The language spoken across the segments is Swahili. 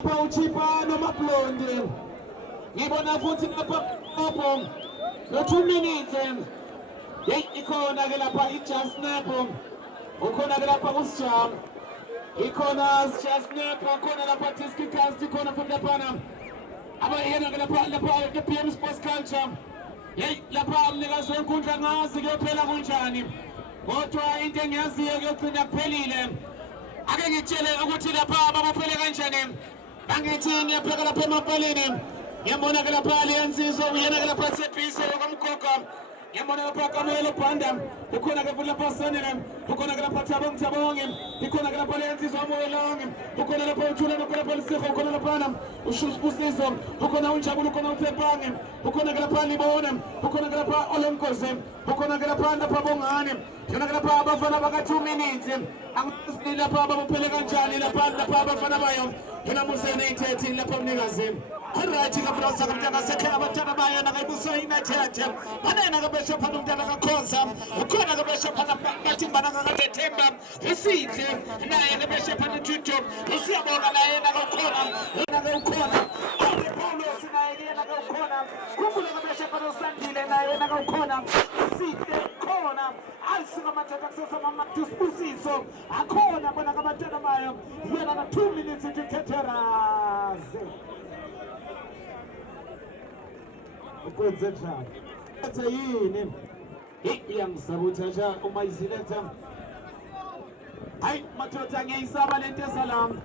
Pauchipa no Maplondi. Ngibona futhi lapha no 2 minutes. Ikhona ke lapha i-just snap. Ukhona ke lapha uSjam. Ikhona just snap, ukhona lapha Tiski Cast, ikhona futhi lapha. Abayena ke lapha ke PM Sports Culture. Lapha umnikazi wenkundla ngazi kuyophela kanjani. Kodwa into engiyaziyo kuyogcina kuphelile. Ake ngitshele ukuthi lapha abaphele kanjani. Angithi ngiyapheka lapha emapaleni. Ngiyabona ke lapha aliyansizwa uyena ke lapha Tshepiso kamgogo. Ngiyabona lapha Kamelo Banda. Ukhona ke futhi lapha Sanele. Ukhona ke lapha Thabo Ngithabonge. Ukhona ke lapha aliyansizwa Moyelonge. Ukhona lapha uJula nokhona Lisego. Ukhona lapha uShusibusiso. Ukhona uNjabulo, ukhona uThepange. Ukhona ke lapha Libona. Ukhona ke lapha Olenkosi. Ukhona ke lapha Bongane. Ukhona ke lapha abafana baka 2 minutes. Angisithi lapha abaphele kanjani lapha abafana bayo. Yena Musene 13 lapha umnikazi. Alright, ngaphansi komntana sekhaya abantwana bayo nakayibuso United. Banena ke besho phana umntana kaKhoza. Ukhona ke besho phana bathi bana kaDethemba. Usihle naye ke besho phana Tutu. Usiyabonga naye nakakhona. Yena ke ukhona. Paulos naye ke yena ke ukhona. Khumbula ke besho phana uSandile naye yena ke ukhona. Usihle khona. Alisika mathatha kusasa Matusibusiso. Akhona bona kabantwana bayo. Yena ka 2 minutes ikheteraze. Ukwenze njani? Ethe yini? Iyangisabothaja uma iziletha. Hayi madoda ngiyisaba lento esalam.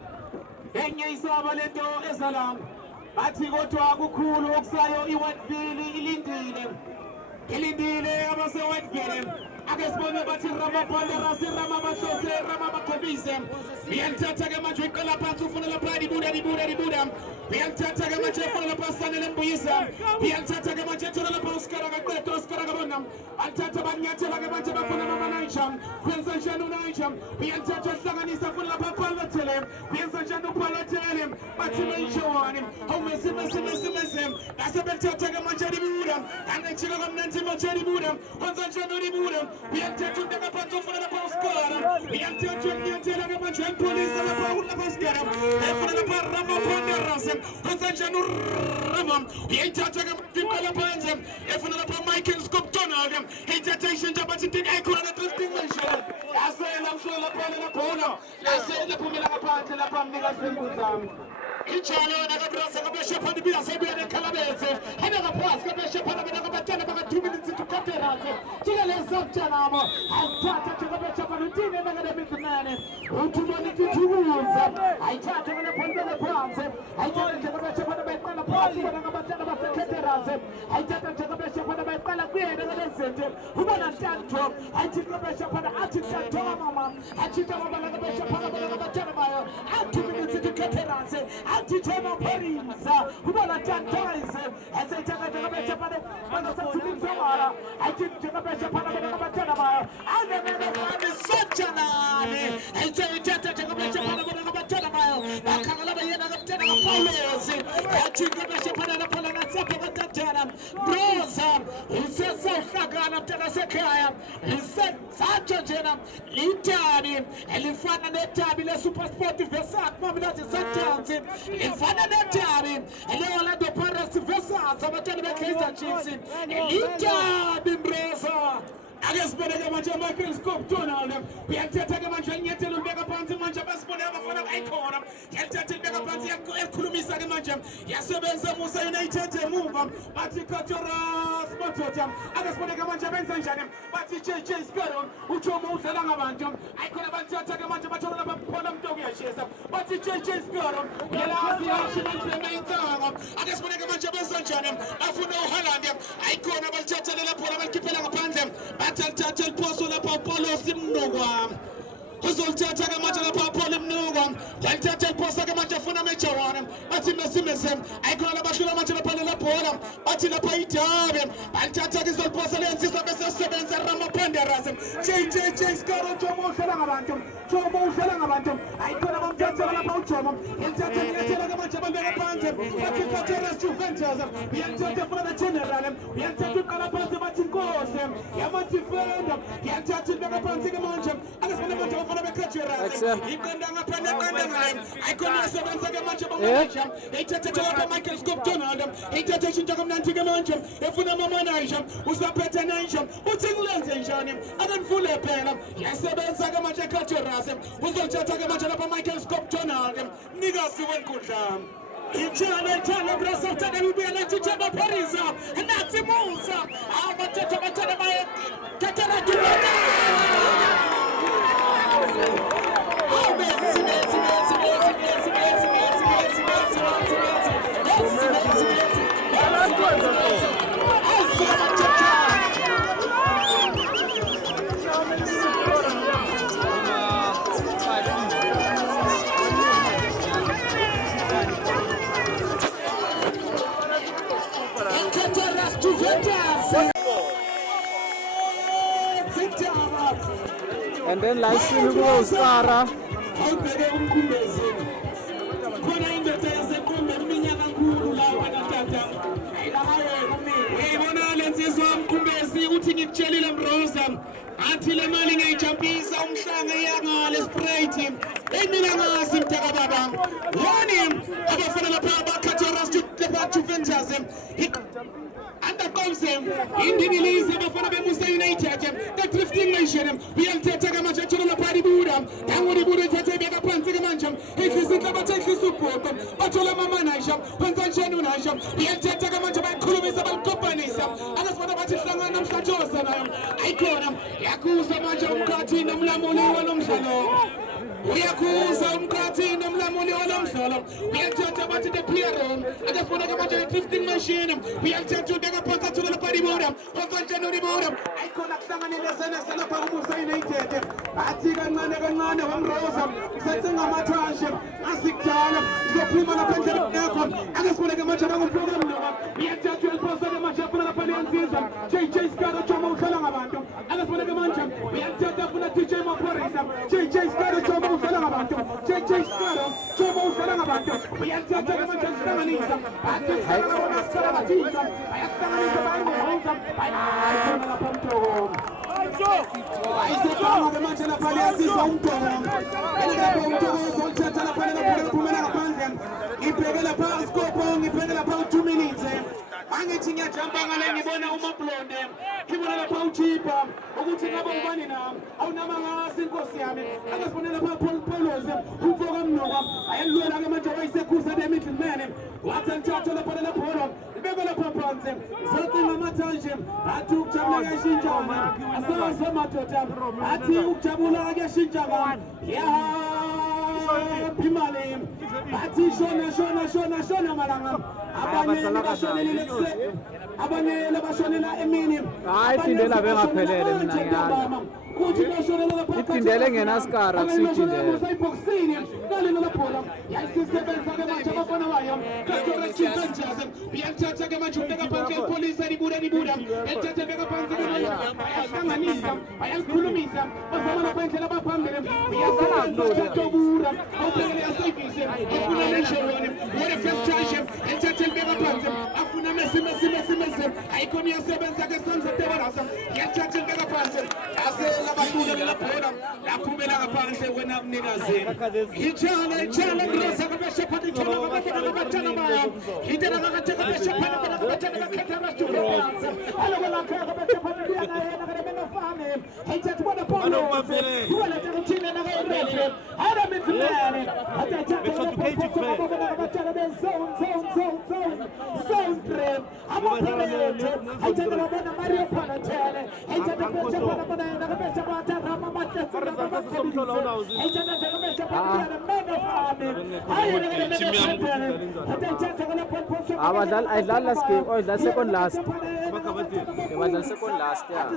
Ngiyisaba lento esalam. Bathi kodwa akukhulu okusayo iWhiteville ilindile. Ilindile abase Whiteville. Ake sibone bathi Ramaphandera sirama bahlose rama bakhobise. Uyalithatha ke manje iqala phansi ufuna lapha libuda. Uyalithatha ke manje ufuna lapha Sanele Mbuyisa. Uyalithatha ke manje thola lapha uSkara kaqedwa uSkara kabona. Athatha banyathela ke manje bafuna mama Naija. Kwenza njani uNaija? Uyalithatha uhlanganisa ufuna lapha Palathele. Kwenza njani uPalathele? Bathi menjewani. Awumese. Asebethatha ke manje libuda. Angechika kamnandi manje libuda. Kwenza njani libuda? Uyalithatha undaka phansi ufuna lapha uSkara. Uyalithatha unyathela ke manje police lapha uSkara. Efuna lapha Ramaphandera. Kwenza njani uRama? Uyalithatha ke manje phansi. Efuna lapha Michael Skoptonald. Uyalithatha ishintsha bathi think ikhona distinction. Asela msholo lapha. Asela phumela ngaphandle lapha mnikazi wenkundla. Ichalo nakabrasa kabeshe phana bila sebuya nekhalabeze hana ngaphansi kabeshe phana bena kabatana baka 2 minutes to kateraze tileleza mtyanamo ayithatha kabeshe phana utine nakademithmane uthumani kithuluza ayithatha ngaphandle phansi ayithatha kabeshe phana bayiqala phansi bona ngabatana basekheteraze ayithatha kabeshe phana bayiqala kuyena ngalezente ubona ntanto ayithatha kabeshe phana athi ntanto mama athitha mama kabeshe phana bona ngabatana bayo 2 minutes to kateraze Atitema Parisa, who will advertise as a Jagabesha Samara. I didn't Jagabesha Panamatana. I never is such an army. I say Jagabesha Panamatana. I can't let me follows it. I think Jagabesha Panamatana. Rosa, he says Sagana Tanasekaya. He said Sajana, Itani, Elifana Netabile Super Sportive Versat, Mamma Satansi. Ifana netari eleola do Paris Versa sabatana bakeza Chiefs elita bimbreza agesiboneke manje Michael Skoptonald uyathatha manje nyathelo ubeka phansi manje basibone abafana bayikhona yathatha ubeka phansi yakhulumisa ke manje yasebenza Musa United emuva bathi Katoras Matoja agesiboneke manje benza njani bathi JJ Skaro uJomo udlala ngabantu ayikhona bathatha manje bathola lapha umuntu uyashesa bathi JJ Skaro yalazi yashina implementanga agesiboneke manje benza njani afuna uHaaland ayikhona bathatha lapha balikhiphela ngaphandle Tata poso la Paulo Simnogwa. Uzolthatha ke manje lapha Paulo Mnugwa. Yalithatha poso ke manje funa mechawana. Bathi mesimese ayikhona abashula manje lapha lebhola. Bathi lapha idabe. Balithatha ke izolposo lensizwa bese sebenza Ramaphandera. JJ Skaro Jomo udlala ngabantu. Ayikhona bamthatha lapha uJomo. Yalithatha nyathela ke manje bambeka phansi. Bathi Katoras Juventus. Yalithatha funa general. Yalithatha uqala phansi bathi Nkosi. Yamathi Fenda. Yalithatha ubeka phansi ke manje. Michael Scoop Donald, Intertation Jacob Mancham, Efuna Mamanajam, Usapetanajam, Utinglanzanjam, Adan Fuller Penam, Yasaban Sagamacha Kacherasem, Uzotagamacha Michael Scoop Donald, Nigasi Wankujam. Chana Brasa Tana will be elected to Paris, and that's a Monza. How much of a Tana and then Lysin goes Sara. Until a man in Champions, I'm saying, let's pray him. Emilanga Simtaka Baba. Warn him about the power Kataras to Ventas him. And that comes him. In the release of the Musa United, the drifting nation. We have taken a match to the party Buddha. And what he would have taken a panty mansion. He is in the Bataki support. Batola Mamanajam, Pantan Najam. We have taken a match about Kurumis about companies. And that's what about Islangan Shajosan. I call him Yakuza Majam Kati Namlamoli Walong. We are cool, some cutting them lamoni on Shalom. We are talking about the piano. I just want to go to the drifting machine. We are talking to the Pata to the party modem. On January modem. I connect someone in the Senate and the Pamusa United. I see a man of Rosa, setting a match. I see Tana, the Puma of the aircon. I just want to go to the program. We are talking to the match of the Palian season. JJ Scott, Chomo Kalamando. I just want to go to we are talking to the teacher of JJ Scott, Chomo. JJ Scott, Chomo Salamato, we are taking a bunch of Stamanism. I just have a Salamatism. I have Stamanism. I said, I'm the match of the Palace on Tom. And I go to those on Chapel, he paid a pound scope on, he paid about 2 minutes. I'm getting a jump on and you want to upload them. He wanted a pound cheaper. I'm going to have money now. I'm not asking for Siam. I just want to have polos who program no one. I am going to have a second of the middle man. What's on charge of the Polo? Remember the Papa, something on my time. I took Jamaga Shinjaman. I saw some Matota. I took Jabula Shinjaman. Yeah, Pimalim. Ati Shona Malangam. Abane la bashonela eminim. Tindela benga phelele mina ngiyala. Itindele ngenaskara kusitindele. Abadal idlal last game or idlal second last. Abadal second last yeah.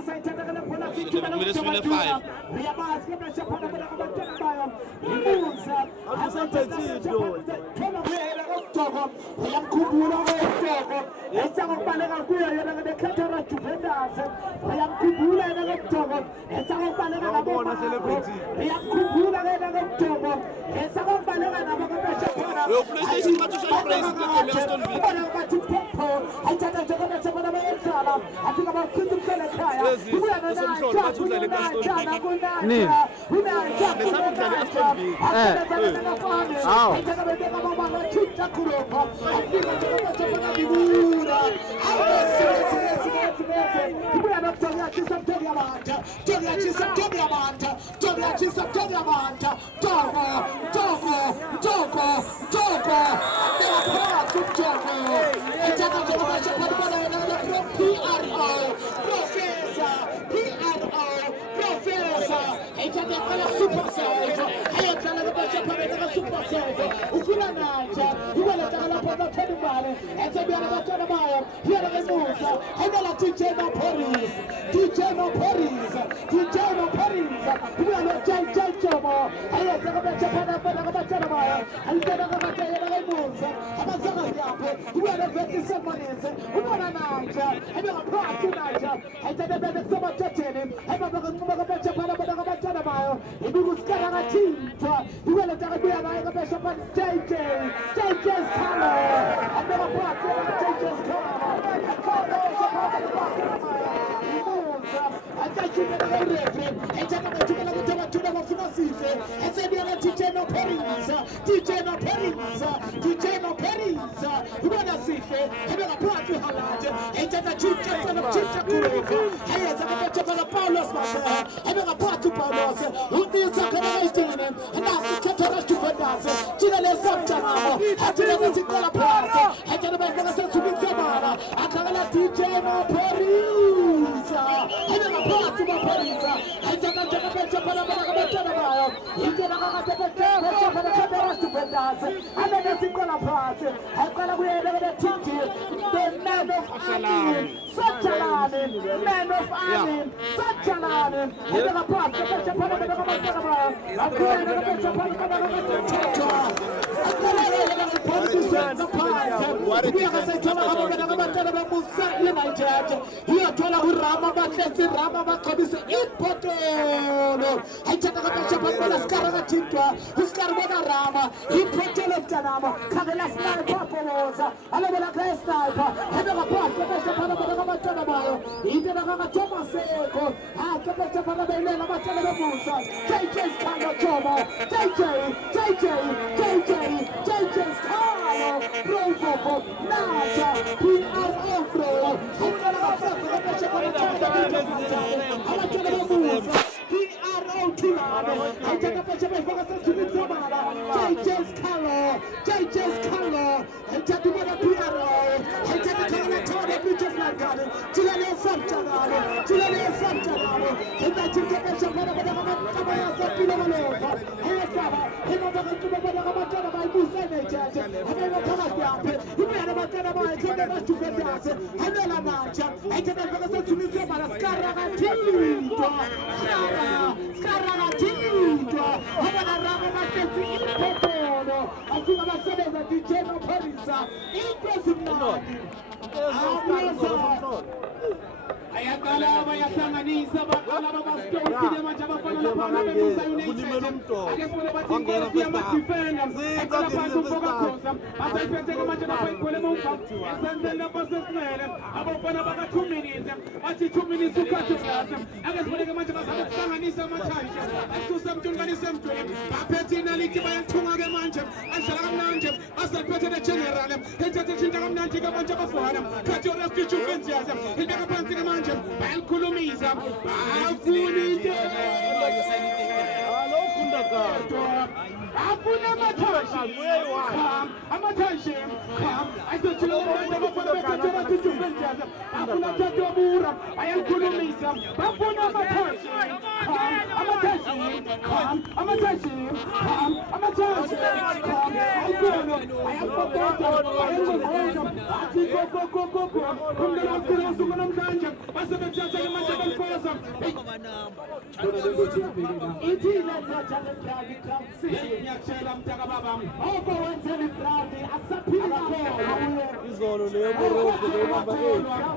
izolo leyo Morocco leyo number 8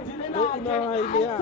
unahayi leya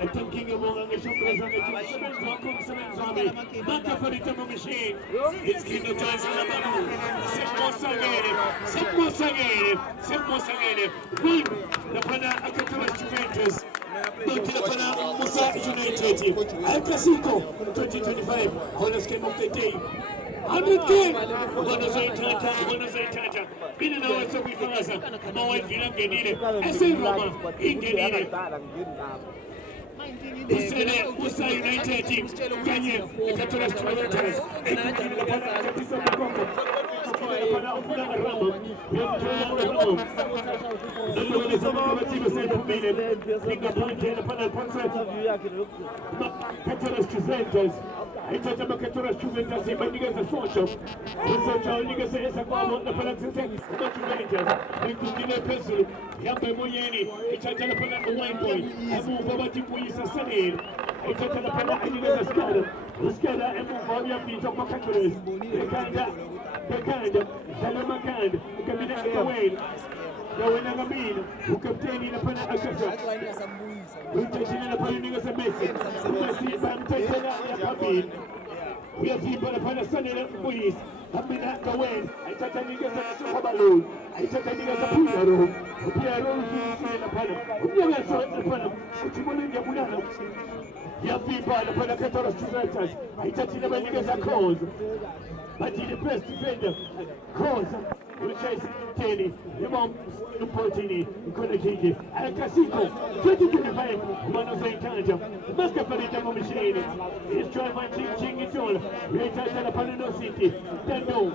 I'm thinking among the shopkeepers and the for the demo machine. It's King of Johnson Labanu. Win the Pana Akatara Juventus. Musa United. Al Clasico 2025. Honors game of the day. 100 game. Bini na wasa kuifangaza. Mawa vila mgenine. Ese Roma. Ingenine. Musa United team Kanye Ekatola Juventus we have people upon the Sunday and police. I'm not going. I thought I needed a balloon. I thought I needed a Piero. Piero is upon him. We never saw it upon him. But you wouldn't get one. You have people upon the Catholic Juventus. I thought you never needed a cause. But he's the best defender. Cause. Which is Kenny, the mom, the Portini, the Konakiki, Al Clasico, 2025, Manos Encanta, Mascapari Demo Machine, is trying my ching it all, Retata Palino City, Dando,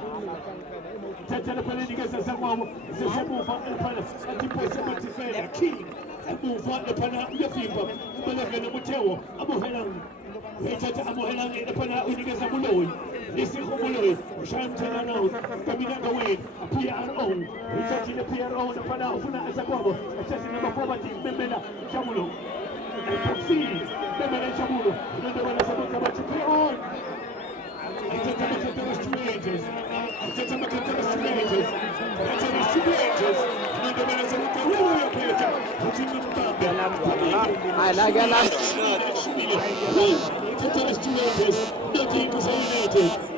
Tata Palinica Samu, Samu Pana, Antipo 75, King, and move on the Pana, Yafipa, Malaka Muteo, Amohelang. Retata Amohelang in the Pana Unica Samuloi. This is Homoloi, Sham Tanano, Camina Gawain, PRO, researching the PRO, the Panafuna as a bubble, assessing the poverty, Memela, Chamulo, and Proxy, Memela Chamulo, and the one is about to play on. I take a look at the strangers, I take a look at the strangers, I take the strangers, and the one is about to play on. I like nothing to say United.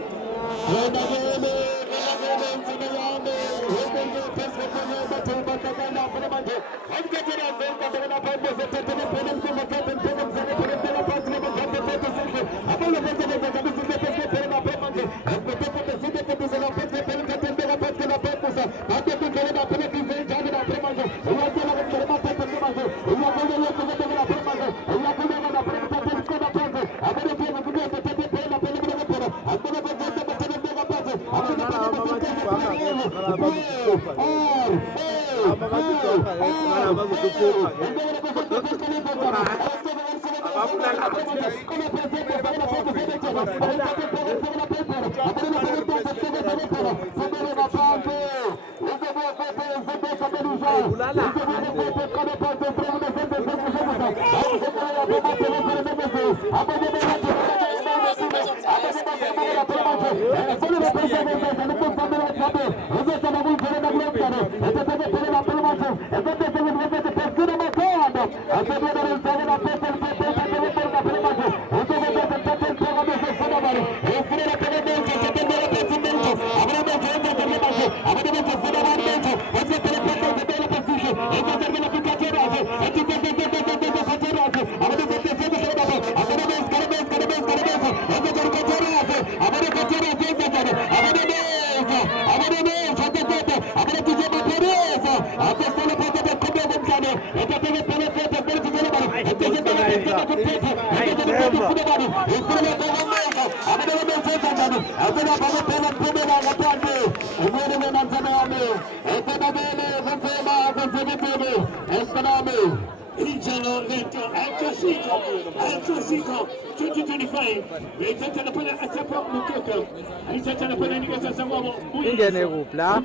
ingene kuphi la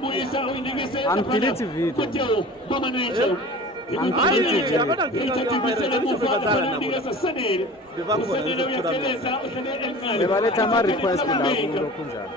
angidiliti video bebaletha ama-request la kulokhu njalo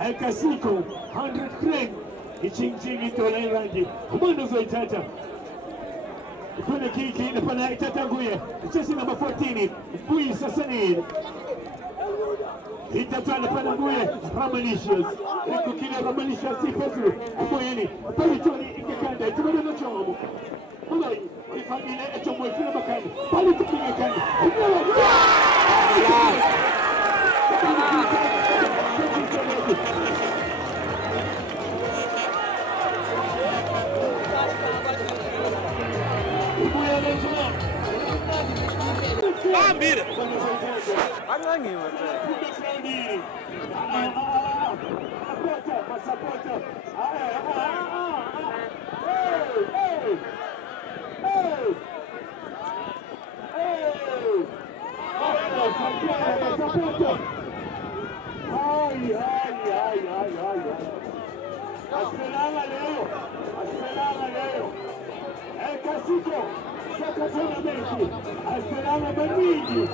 El Casico, 100 crane, ichinching itola irangi, umando zoitata. Kuna kiki inapana itatanguye, chesi namba 14, Bui Sassanid. Itatana pana nguye, Ramalicious. Eko kile Ramalicious si pesu, kumoyeni. Palitoni ikekanda, itumado na chomu. Mulai, ifamile echomu ifuna makani. Palitoni ikekanda. Mira! El Casico, sacatonamenti, Asperana Bambini.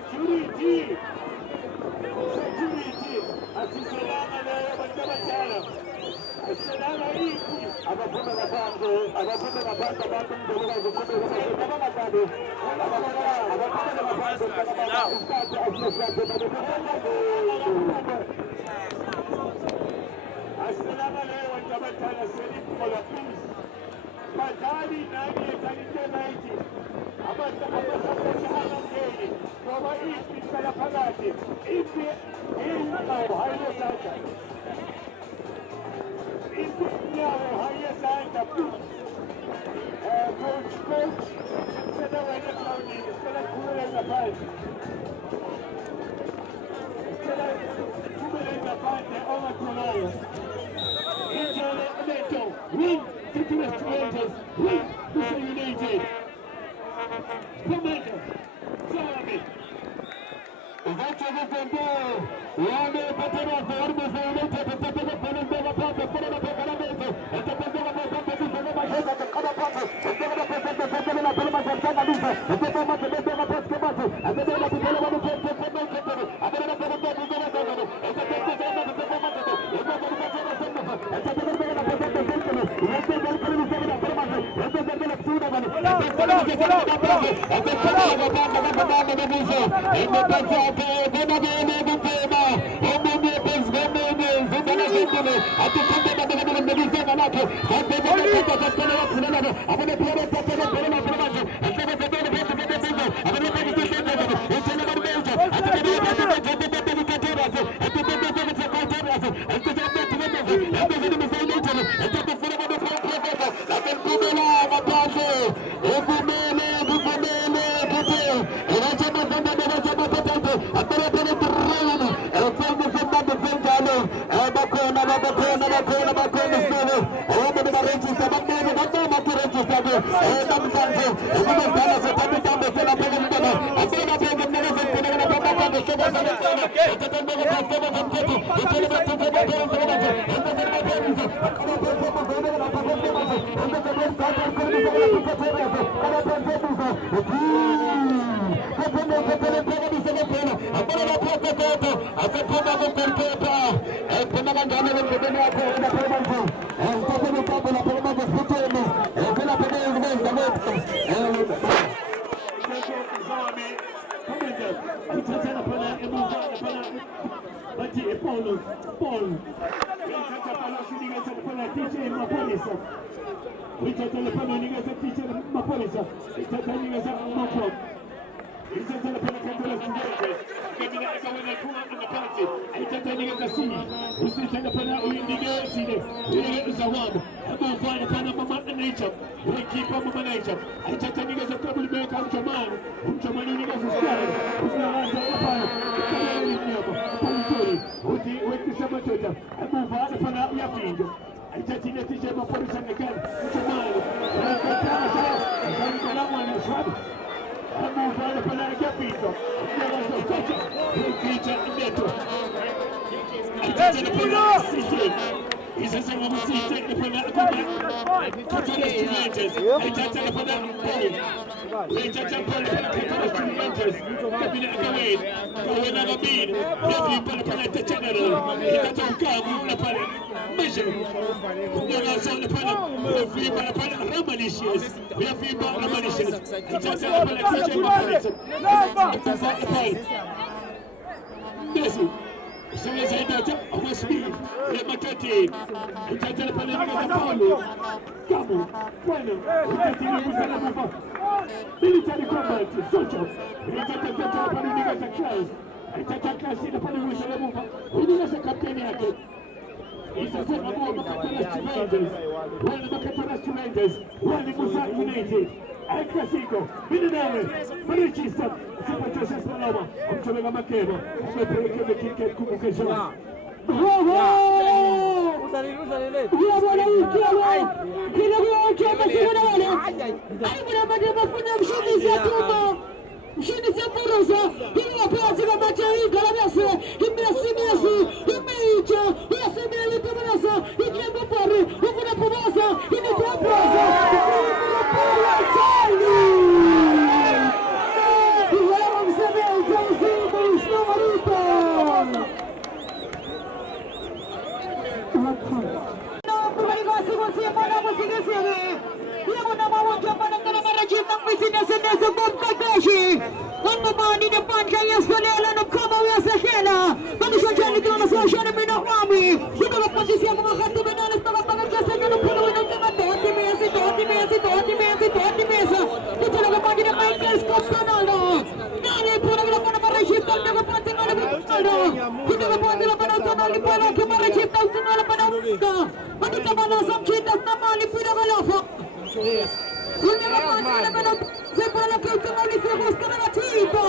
Security, Asperana leo Bandamatana. Asperana Iti, abafuna la bando, abafuna la bando, Assalama leo Bandamatana Serif Kolapis. Batali nani ekalite naiti. Abata ngeni. Kwa ipi kalapagati. Ipi au haiyo sasa. Ipi nyao haiyo sasa. Coach. Sada wena kauni. Sada kule na pai. Sada kule na pai. Oma tunayo. Injole Ameto. Win. Titular creators. Win. Musa United. Commander. Salami. Voto do Pombo. O homem bateu a forma. O homem bateu a Military combat, soldier. Aitataka shida pale mwisho wa bomba. Unaanza kapteni yake. Isasema kwa Makatara Juventus. Wale Makatara Juventus. Wale Musa United. Al-Clasico. Binadawe. Marichisa. Sipatosha salama. Mchomega makeba. Umepelekea kike kumbuka jana. Bravo! Mshindi Zaburoza, hii wapenzi wa Matei Galabasa, imesimesu, imeicha, yasemele tumerasa, ikiambo pari, ukuna pumaza, inikuapoza, Iwala mseme, Zanzibar, Islamarita. Mabani na pancha yasalela na kama yasahela mabishajani kama sashana mina wami sima mapandisia kama khatu benana staba kama kasanya na pula wina kama tohti mesa nitala kama majina Michael Scott Ronaldo nani pura kama pana marashid kama pancha kama Ronaldo kita kama pancha kama Ronaldo pura kama marashid kama Ronaldo mani kama nasam chita nama ni pura kalafa Separa que o canal se busca na tipa.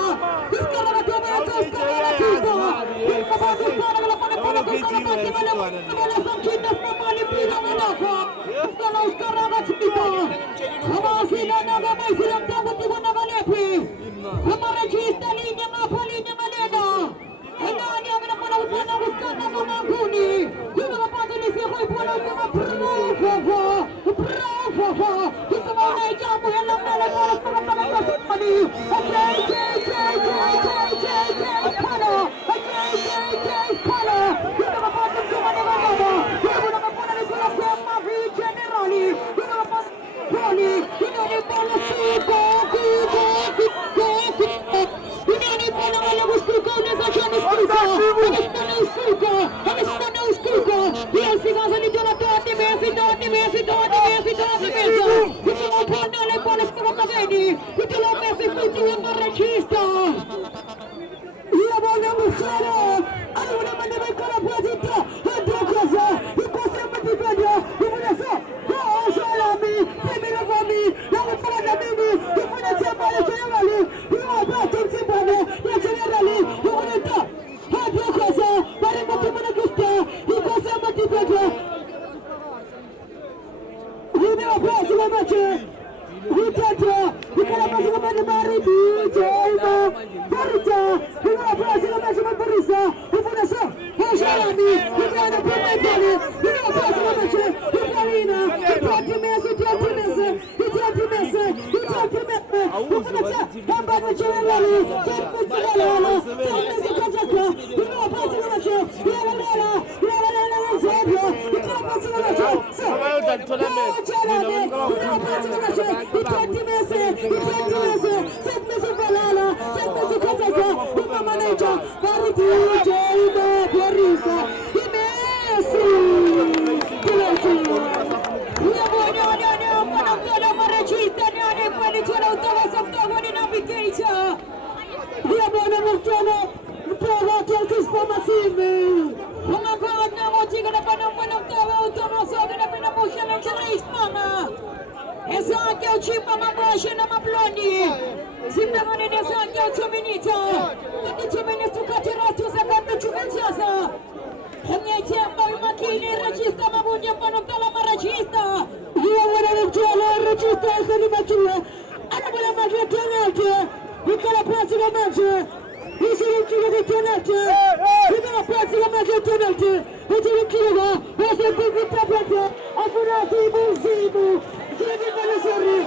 Escala na tua meta, escala na tipa. Fica para o cara lá para para para Sanchitas na mali pira na nafa. Escala os cara na tipa. Vamos ir na vamos ir na tua tipa na valepi. Hamaरा chista linha na linha malena. Nani amena para os cara na manguni. Kuna mapando ni se foi para kama bravo. Kita mau naik jamu yang lambat macho. Utata, ikalapasi kama ni baridi, jema, barita, ikalapasi kama chuma barisa, ufuna so, hasharani, ikana pimendani, ikalapasi kama che, ikalina, itatimese, ufuna cha, hamba ni chenelali, chenelala, kachaka, ikalapasi kama che, ikalala, zebra, ikalapasi kama che, esake uchimba maboshe na mabloni zimdangane nesake uchuminita ndichuminita ukatiratu zakatu chumenchaza hemyetemba umakini rejista mabunja panoptala marejista hiyo wana mtuala rejista ekani makiwa anabala makia tenete ikala plasi wa maje isiri mtuala tenete ikala plasi wa makia tenete isiri mtuala wase pivita pete afunati ibuzimu Sorry,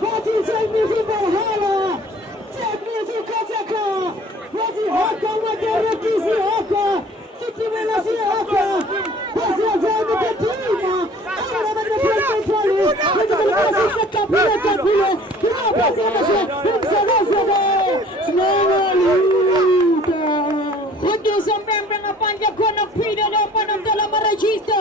what is it? Music Valhalla. Take music Kataka. What is Haka? What the is Haka? City Melasi Haka. What's your time with the team? I don't know the person for you. Look at the person that can play that play. You know what's in the show? It's a lesson. What do some members of Panja Kona Pina open up the Lamarajista?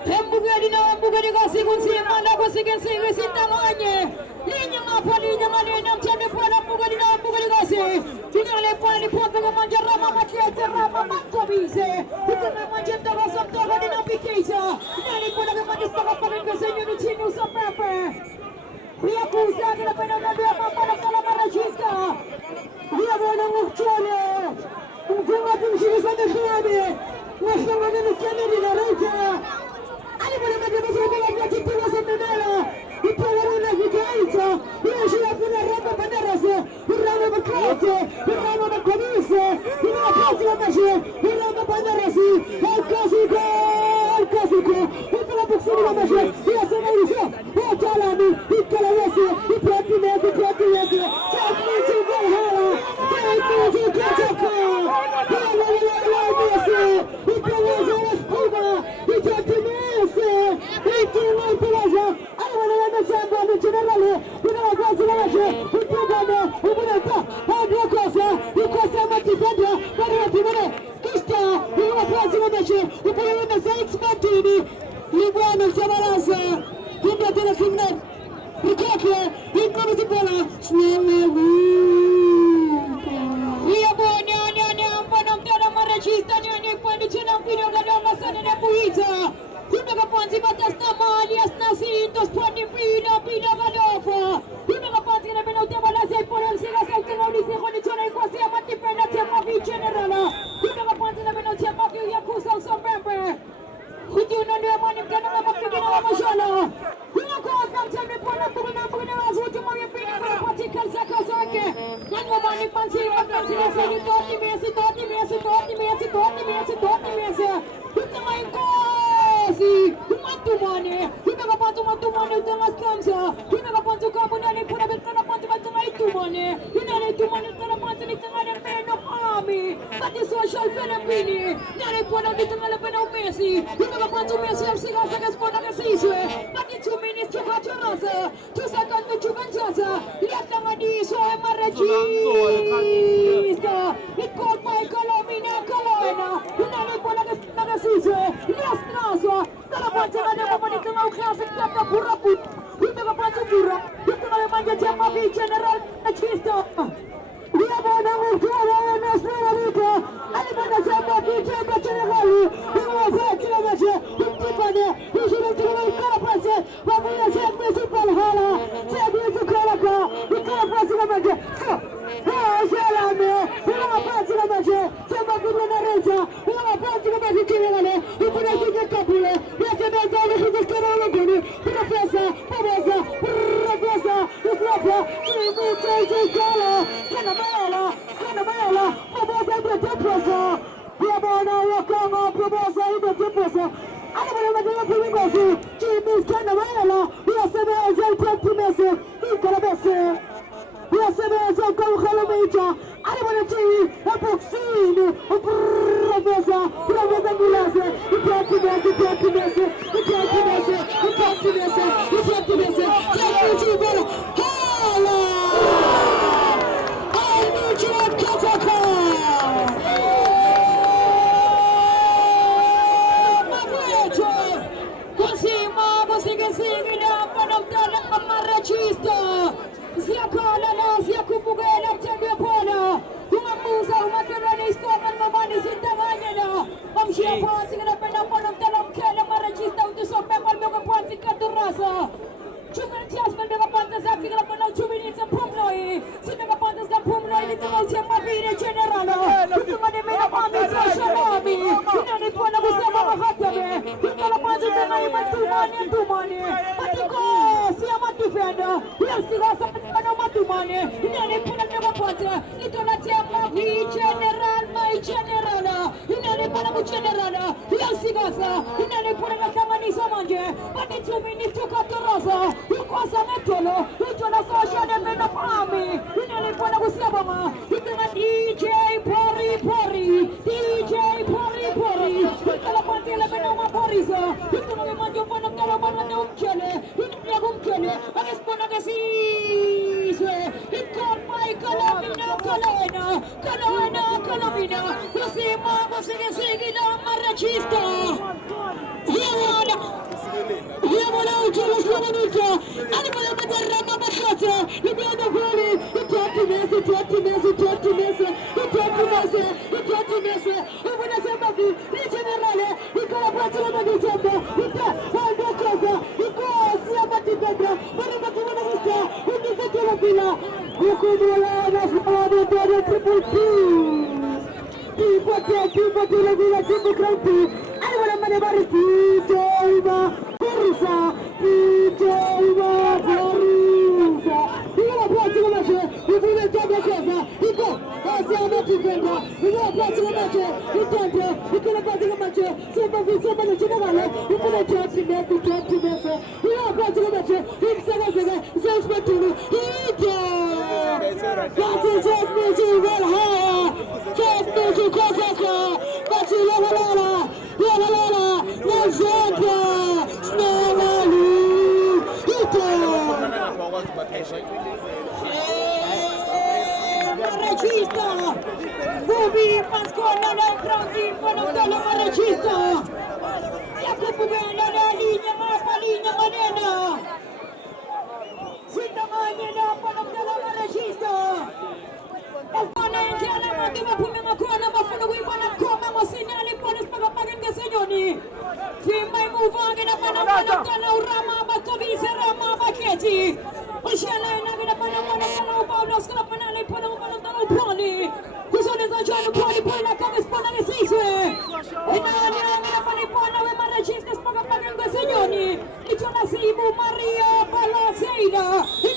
Hembugari na hembugari kasi kunsimana kusikin sigi sitamanye linya mapali nyamani na mchane pala hembugari na hembugari kasi tinale pali pota kwa manjara mama kiete rama makobise utana manjeta kwa samtoga ni napikisa nani kuna kama nispaka pala ngesenyo ni chini usapepe huya kuusagi na pena nabia mama na kala marajista huya wana mchane mfunga tumshirisa nishwani mwashanga nini kene nina reita Ali bwana majeshi ya kipiga semena ipelelele vikaita ile shida kuna raba bandarasa raba bakate raba bakomise ile kazi ya maji raba bandarasi alkasiko ipela buksini ya maji ya sema hizo utalani ikalawese ipatime chakmiti Valhalla chakmiti Kataka ipeleze washuba ipatime Kumeka panzi batasta mali asnasintos poni pina galofa. Kumeka panzi na bena utema la sei por el siga sei que no dice con chona y quasi amati pena tema vi generala. Kumeka panzi na bena tema vi yakusa usombe. Kuti unandio mani mkana na makuja na mashana. Kumeka panzi na pona kuna wazuti mwa pina kwa patika zaka zake. Nani mani panzi na sei toti mesi. Utema inkosi. Umatumane. Kumeka panzi matumane utema stamsa. Kumeka panzi kamunani kuna betana panzi matuma itumane. Inane itumane utema panzi nitangane meno ami. Bati social fenomeni. Nane pona nitangane pena umesi. Kumeka panzi umesi alsiga saka spona kasiswe. Bati 2 minutes chukachorasa. 2 seconds chukanchasa. Liatangani so emarajista. Ikol pai kolomina kolona. Inane pona kasiswe. Liasnaswa. Tara panzi nane mama nitanga uklasa kata buraput. Kumeka panzi burap. Itangane manja jama vi general nachista. Dia bana mukala na swarika. Ali bana sema kijembe generali. Iwa fetila maje. Tipane. Ishirin tuna kala panzi. Wabula sema Valhalla. Sema kalaka. Ikala panzi maje. Shalame. Iwa panzi maje. Sema kuna reza. Iwa panzi maje kinele. Ikuna sije kabule. Yasema zali hizikara ngeni. Profesa. Profesa. Bozu, Jimmy Canavella, we are 7 Messi, Nicolabese, we are 7 Colombica, Animati, a Boxino, a Professor, Professor Milase, Maria Palaceida.